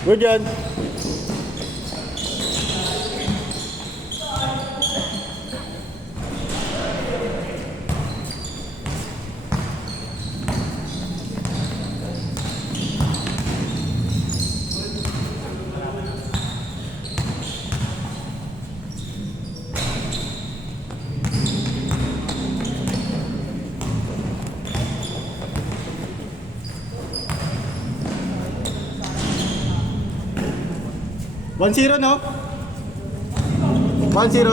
Good yan. One zero, no? 1-0.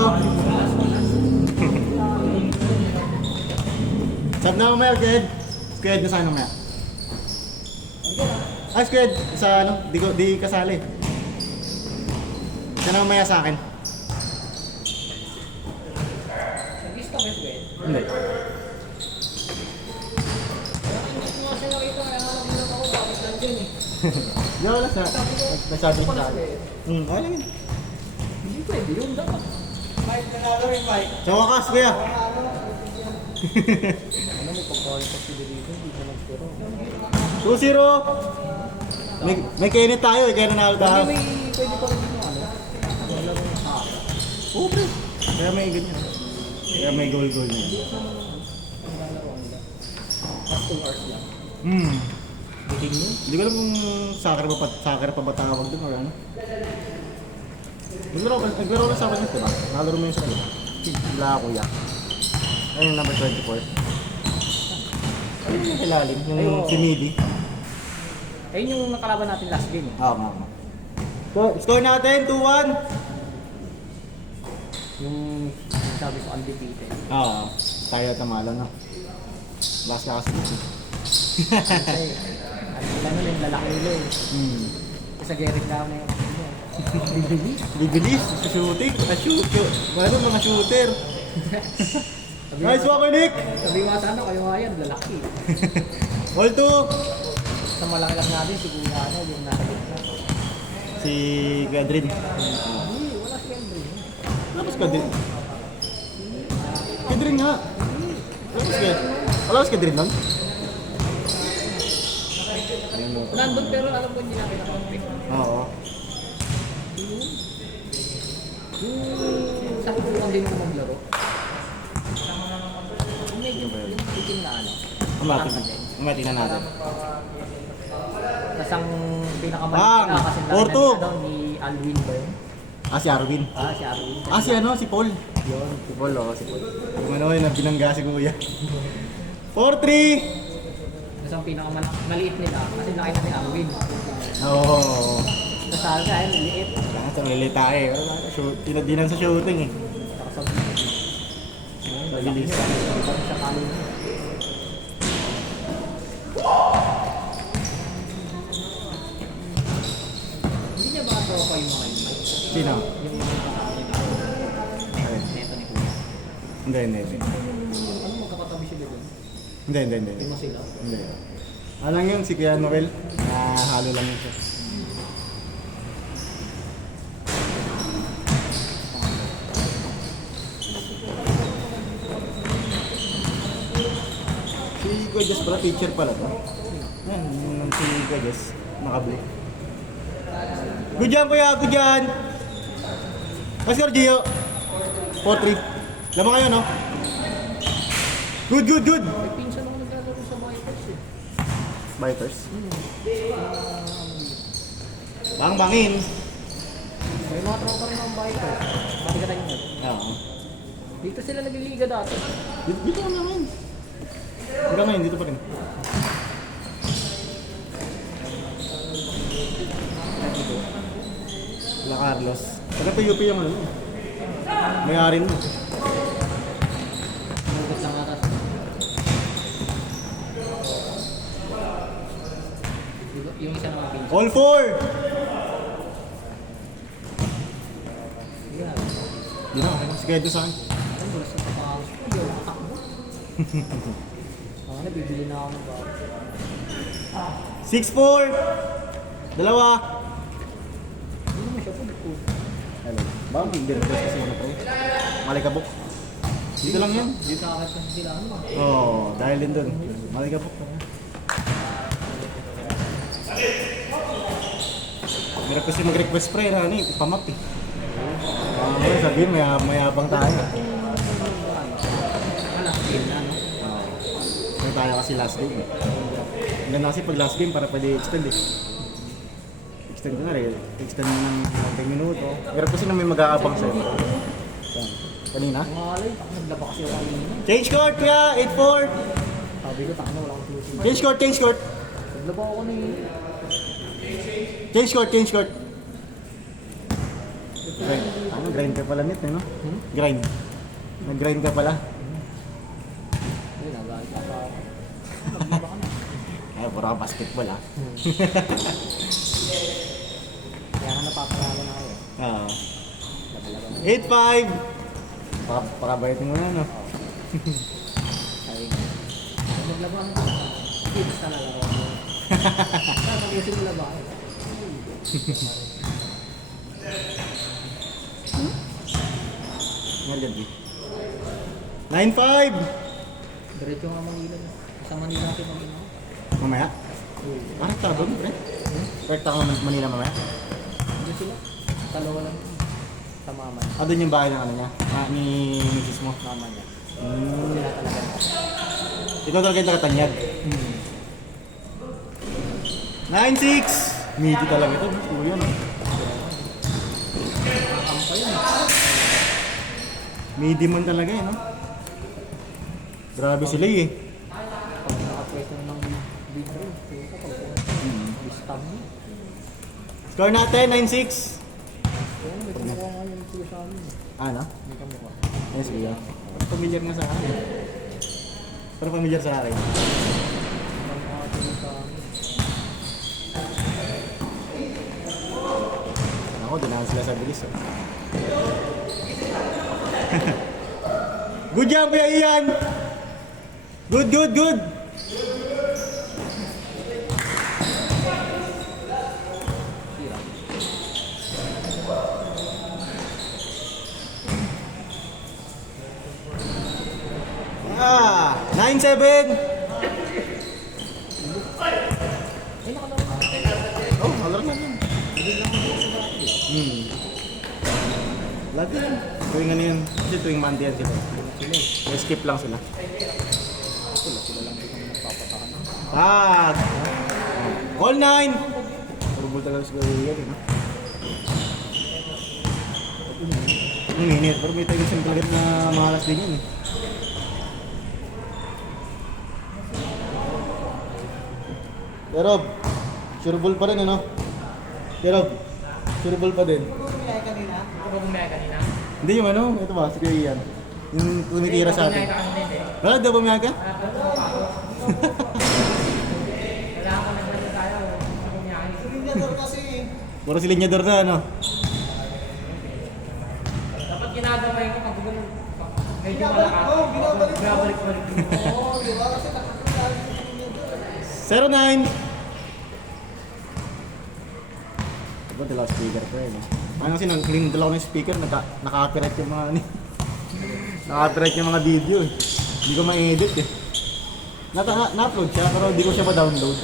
Sab na mamaya, Squid. Squid na saan mamaya? Ay, Squid. Sa ano? Di kasali. Siya na mamaya sa akin. Nag-gusto ka, Squid? Hindi. Hindi ko kasi nakita kaya nakabilang ako bakit nandyan eh. Di wala sa... Nagsabi sa akin. Okay lang yun. Hindi pwede yun dapat. Mike, nanalo rin Mike. Sa wakas, kuya. Ano may pagkawin pa sila dito, hindi ko nagturo. 2-0. May kainit tayo eh, kaya nanalo tayo. May pwede pa rin yung ano. Wala mo yung saka. Oo, pre. Kaya may ganyan. Kaya may goal-goal na yun. Ang lalaro nila. Last 2 hours lang. Biting yun? Hindi ko alam kung soccer pa ba tawag dun or ano. Naglaro ka sa akin yun, diba? Nakalaro mo yun sa kanila. Wala kuya. Ayun yung number 24. Ayun yung ilalim, yung si Midi. Ayun yung nakalaban natin last game. Oo nga. So, score natin, 2-1. Yung sabi ko undefeated. Oo. Tayo tamala na. Last ka kasi. Kasi, ano sila nun yung lalaki nila eh. Sa Gerrit lang na yung bibilis. Bibilis, sa shooting, shoot. Ano mga shooter? Nice walk, Nick! Sabi nga sana kayo nga yan, lalaki. All 2. Sa malaki lang natin, si Kuya ano, yung nasa gitna. Si Gadrin. Hindi, wala si Henry. Tapos Gadrin. Gadrin nga. Tapos Gadrin. Wala si Gadrin nun? Nandun pero alam ko hindi na pinaka-pick. Oo. Yung sa kukulang din mo maglaro. Yung medyo titing na ano. Umati na natin. Tapos ang pinakamaliit Bang! na kasi 4-2. daw ni Alwin ba yun? Si Arvin. Si Alwin. Si ano, si Paul. Yun, si Paul, si Paul. Yung ano, yung binangga si Kuya. 4-3! Tapos ang pinakamaliit nila kasi nakita ni Alwin. Oo. Tapos sa akin ay liit. Kaya sa lilita eh. Tinadinan sa shooting eh. Tapos Mabilis. sa kalin. Hindi niya ba tropa yung mga yun? Sino? Yung neto ni Kuya. Hindi. Ano magkakatabi sila doon? Hindi. Lima sila. Hindi. Alam yun, si Kuya Noel. Halo lang yun siya. Si Kuya Jess pala, teacher pala to. Yan, yung si Kuya Jess. Naka-blue. Good yan, Kuya! Good yan! Pastor Gio. 4-3. Lamang kayo, no? Good! May pinsan ako naglalaro sa Vipers eh. Vipers. Bangin. May mga tropa rin ng Vipers. Pati ka tayo yun. Oo. Dito sila nagliliga dati. Dito ka naman. Hanggang ngayon, dito pa rin. La Carlos. Taga PUP yung ano. May-ari mo. Nugot lang atas. Yung isa naman pinsan. All 4! Yeah. Yun na, sige ito sa akin. Ano ba sa pagkakakas ko? Hindi ako matakbo. Nabibili na ako ng bago. 6-4! Dalawa! Hindi naman siya po. Hello. Bang, hindi rin kasi ano pre. Malikabok. Dito lang yan. Dito kakit kasi sila ano. Oo, dahil din dun. Malikabok. Request mag-request pre na ano eh, pamap eh. Sabihin, mayabang tayo. Last game na, no? May tayo kasi last game eh. Ang ganda kasi pag last game para pwede extend eh. Extend ko na rin. Extend mo ng 10 minuto. Pero kasi na may mag-aabang sa'yo. Saan? Kanina? Malay, naglaba kasi ako kanina. Change court kuya! 8-4! Sabi ko, takano wala akong tuloy. Change court, change court! Naglaba ako kanina. Change court, change court! Grind. Ano, grind ka pala nit eh, no? Grind. Nag-grind ka pala. Ayun, nagalit ako. Naglaba ka na. Ay, pura ka basketball ah. Kaya nga napapalala na ako eh. Ah. Naglaban na. 8-5! Pakabayatin mo na, no? Ay, naglaba ka na. Hindi, basta lalaro ako. Nakakagusin mo laba ako. Ngayon di. 9-5! Diretso nga Manila. Sa Manila natin Manila. Mamaya? Parang tara doon, pre. Correct ako Manila mamaya. Hindi sila. Dalawa lang. Sa mama niya. Ah, doon yung bahay ng ano niya? Ah, ni misis mo? Mama niya. Hmm. Sila talaga. Ikaw talaga yung nakatanyag. 9-6! Midi talaga ito. Kuya, no? Kampa yun. Midi man talaga eh, no? Grabe sila eh. Pag nakapwesto ng big ring. Kaya kapag distab niya. Score natin, 9-6. Kaya may kamukha nga yung siya sa amin. Ano? May kamukha. Yes, kuya. Familiar nga sa akin. Pero familiar sa akin. Kamukha siya sa amin. Ako, dinahan sila sa bilis. Oh. Good job, Kuya Ian! Good, good, good! Ah, 9-7! Ay, nakalaro ka. Oh, malaro na yun. Lagi yan. Tuwing ano yan. Kasi tuwing Monday yan sila. May skip lang sila. Sila lang din kami nagpapatakan. Tag! All 9! Turubol talaga si Kuya Ian, eh, no? Ang init, pero may tayo siyang talaga na mahalas din yun, eh. Pero, sureball pa rin, ano? Pero, sureball pa din. Bumiyay kanina? Ito ba bumiyay kanina? Hindi yung ano, ito ba, si Kuya Ian. Yung tumitira sa atin. Wala, di ba bumiyaga? Wala ako naglalaro tayo. Bumiyay. Suminyador kasi. Puro si linyador na, ano? Dapat ginagabay ko pag medyo malakas. Binabalik-balik. Oo, di ba? Kasi 09! Diba, dalawa speaker ko eh, no? Ano kasi nang dalawa ng speaker, naka-copyright yung mga ano. Naka-copyright yung mga video eh. Hindi ko ma-edit eh. Na-upload siya, pero hindi ko siya pa-download.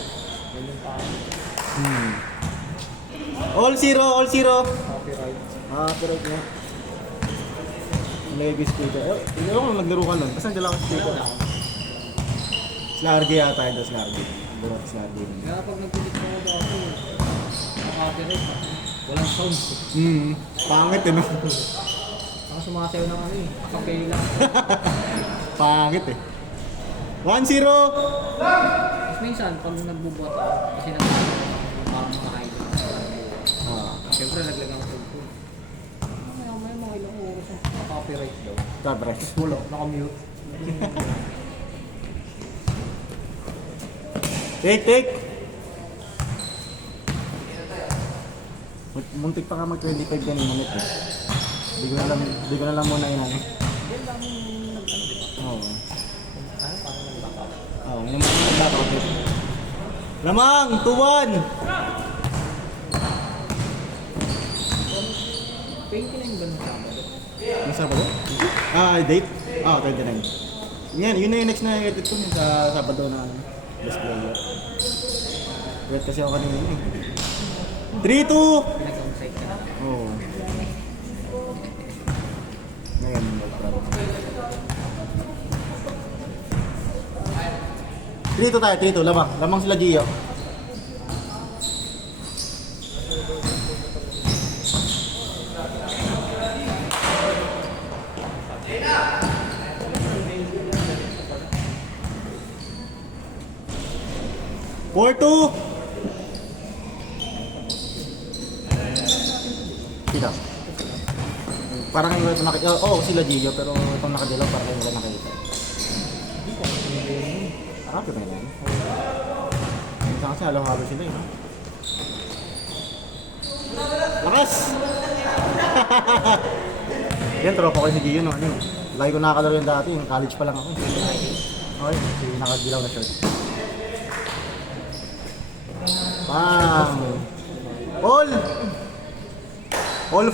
All zero, all zero! copyright. Copyright niya. Lagi speaker. Hindi ko kung naglaro ka nun. Basta dalawa ng speaker. Slargy yata yun, Slargy. Dalawa ng Slargy. Kaya pag nagpilit ko ako, copyright. Walang sound. Pangit eh, no? Ang sumasayaw ng ano eh. Kapela. Pangit eh. 1-0! Tapos minsan, pag nagbubuhat ako, kasi mga idol. Siyempre, naglagang ko ito. May mga ilang oras ang copyright daw. Sabre. Tapos wala, nakamute. Take! Muntik pa nga mag-25 kanina ulit eh. Hindi ko na lang muna inano. Oo. Oo, ngayon mo na nag-back out. Lamang! 2-1! 29 ba ng Sabado? Yung Sabado? Ah, date? Ah, 29. Yan, yun na yung next na edit ko yun sa Sabado na ano, best player. Wait kasi ako kanina yun eh. 3-2! 3-2 tayo, 3-2. Lamang. Lamang sila Gio. Four two. Sila. Parang hindi ko ito nakita. Oo, sila Gio, pero itong nakadilaw parang hindi ko nakita. Marami ba yan? Minsan kasi halo-halo sila eh. No? Lakas! Yan, tropa ko si Gio, no? Ano, lagi ko nakakalaro yun dati, yung college pa lang ako. Okay, si nakadilaw na shirt. Bang! All 4!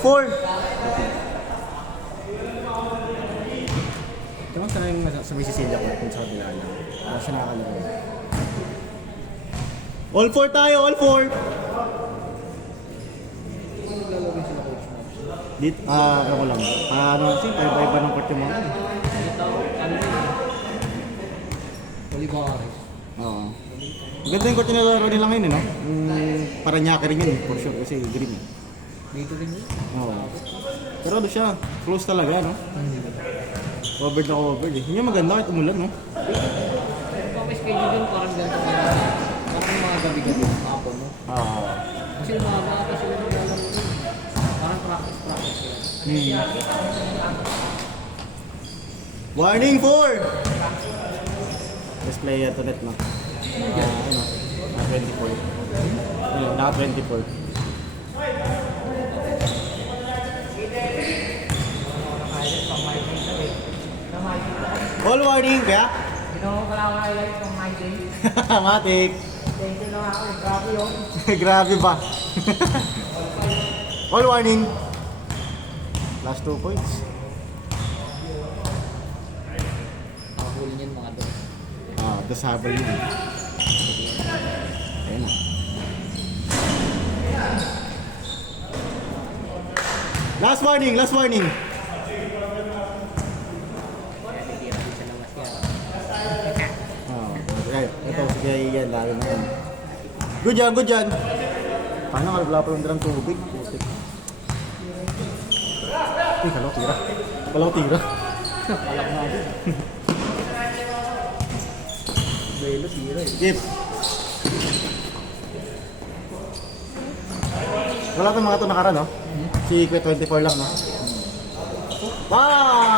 Diba sana yung sa may Sicilia ko kung sa kabila lang. Ano siya nakakalaro. All 4 tayo, all 4! Naglalagay sila coach mo. Ano ko lang. Ano kasi, iba-iba ng korte mo. Ito, ano yun? Olivares. Oo. Maganda yung korte na laro nila ngayon, eh, no? Paranaque rin yun, for sure, kasi green. Eh. Dito rin yun. Oo. Pero ano siya, close talaga, no? Covered na covered eh. Yun yung maganda kahit umulan, no? Pag may schedule yun, parang ganito ginagawa. Parang mga gabi-gabi ng hapon, no? Kasi umaga ata sila naglalaro yun. Parang practice yun. Warning 4! Best player to net, no? Ano? Naka 24. Ano? Naka 24. All warning, kaya? Ginawa ko lang highlight ng my day. Matik. Thank you na ako. Grabe yun. Grabe ba? All warning. Last 2 points. Nakahuli niyan mga doon. Tapos habal yun. Ayun na. Last warning, last warning. Kaya nagkira din sa labas yan. Ito, sige yan, lalo na yan. Good yan, good yan. Paano nga, wala pa yung dalang tubig. Putik. Uy, kalaw, tira. Kalaw, tira. Palak na din. Belo, tira eh. Skip. Wala itong mga ito nakara, no? Si Kwe 24 lang, no? Wow!